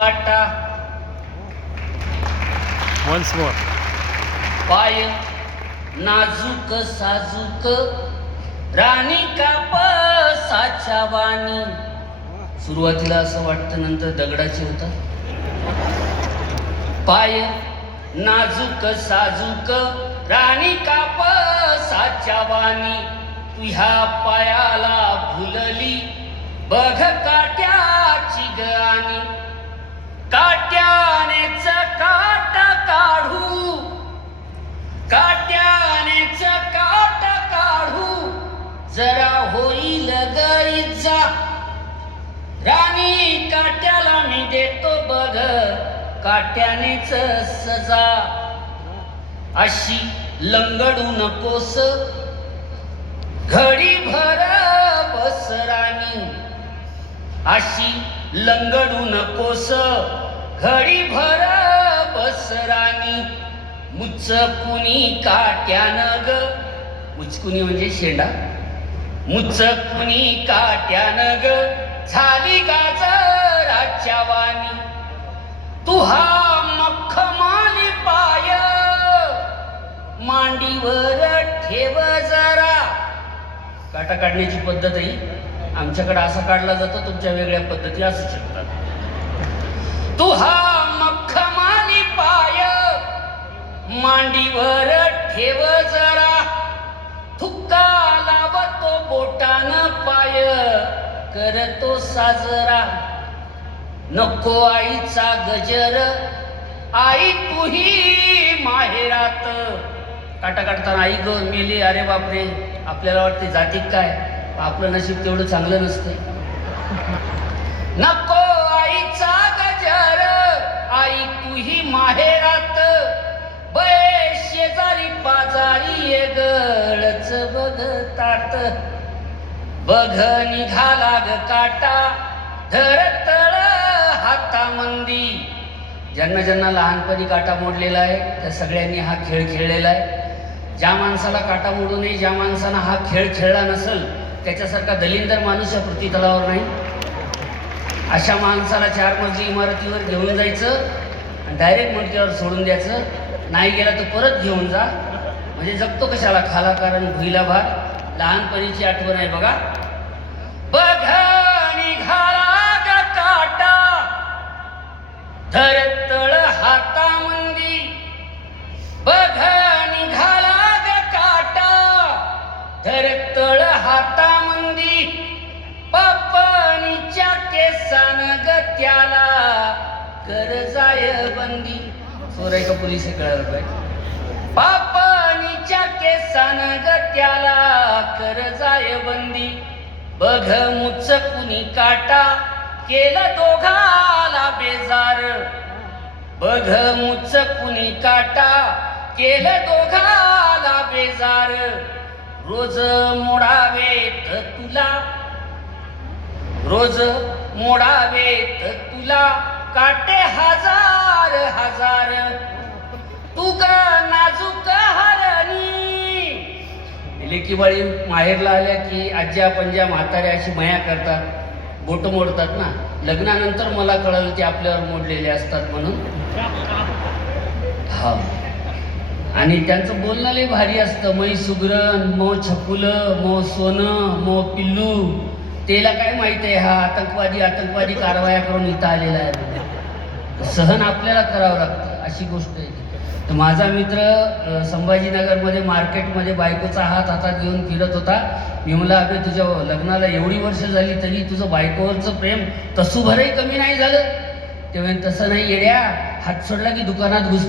काटा once more. पाय नाजूक साजूक राणी कापसाच्या वाणी. सुरुवातीला असं वाटतं, नंतर दगडाचे होतात. पाय नाजूक साजूक राणी कापसाच्या वाणी. तुझ्या पायाला फुलली बघ काट्याची गाणी. काट्यानेच काट काढू, काट्यानेच काट काढू, जरा होईल गईचा. राणी काट्याला मी देतो बघ काट्यानेच सजा. अशी लंगडू नकोस घडी भर बस राणी. अशी लंगडू नकोस घडी भर बस राणी. मुचकुनी काट्यानं ग, मुचकुनी म्हणजे शेंडा. मुचकुनी काट्यानं ग झाली गाजराच्या वाणी. तू हा मखमाली पाय मांडीवर ठेव जरा. काटा काढण्याची पद्धतही आमच्याकडे असा काढला जातो, तुमच्या वेगळ्या पद्धती असू शकतात. तू हा मखमाली पाय मांडीवर ठेव जरा. थुक्का लावतो बोटानं पाय करतो साजरा. नको आईचा गजर आई तुही माहेरात. काटा काढताना आई ग मेली, अरे बापरे, आपल्याला वाटते जातीक काय, आपलं नशीब तेवढं चांगलं नसतं. नको आईचा गजर आई तुही माहेरात. बे शेजारी पाजारी गळच बघतात. बघ निघाला ग काटा धरतळ हातामंदी. ज्यांना ज्यांना लहानपणी काटा मोडलेला आहे त्या सगळ्यांनी हा खेळ खेळलेला आहे. ज्या माणसाला काटा मोडू नये, ज्या माणसानं हा खेळ खेळला नसेल, त्याच्यासारखा दलिंदर माणूस या पृथ्वीतलावर नाही. अशा माणसाला 4 मजली इमारतीवर घेऊन जायचं आणि डायरेक्ट मडक्यावर सोडून द्यायचं. नाही गेला तर परत घेऊन जा. म्हणजे जगतो कशाला, खाला कारण भुईला भार. लहानपणीची आठवण आहे बघा. बघ निघाला ग काटा धरतळ हातामंदी. बघ निघाला ग काटा धरतळ हातामंदी. पापणीच्या केसान ग त्याला कर जाय बंदी. चोर आहे का पोलीस आहे कळलं पाहिजे. पापणीच्या केसान ग त्याला कर जाय बंदी. बघ मुचकुनी काटा केलं दोघाला बेजार. बघ मुचकुनी काटा केलं दोघाला बेजार. रोज मोडावेत तुला, रोज मोडावेत तुला काटे हजार हजार. तू ग नाजूक हरणी. लेकी बाळी माहेरला आल्या की आज्या पंजा म्हाताऱ्या अशी मया करतात, बोट मोडतात ना. लग्नानंतर मला कळलं ते आपल्यावर मोडलेले असतात म्हणून. हा, आणि त्यांचं बोलणं लय भारी असतं. मै सुगरण मो छकुलं मो सोनं मो पिल्लू. त्याला काय माहिती आहे, हा आतंकवादी आतंकवादी कारवाया करून इथं आलेला आहे. सहन आपल्याला करावं लागतं, अशी गोष्ट आहे. तर माझा मित्र संभाजीनगरमध्ये मार्केटमध्ये बायकोचा हात हातात घेऊन फिरत होता. मी म्हणलं, अबे तुझ्या लग्नाला एवढी वर्ष झाली तरी तुझं बायकोवरचं प्रेम तसूभरही कमी नाही झालं. तेव्हा तसं नाही येड्या, हात सोडला की दुकानात घुसते.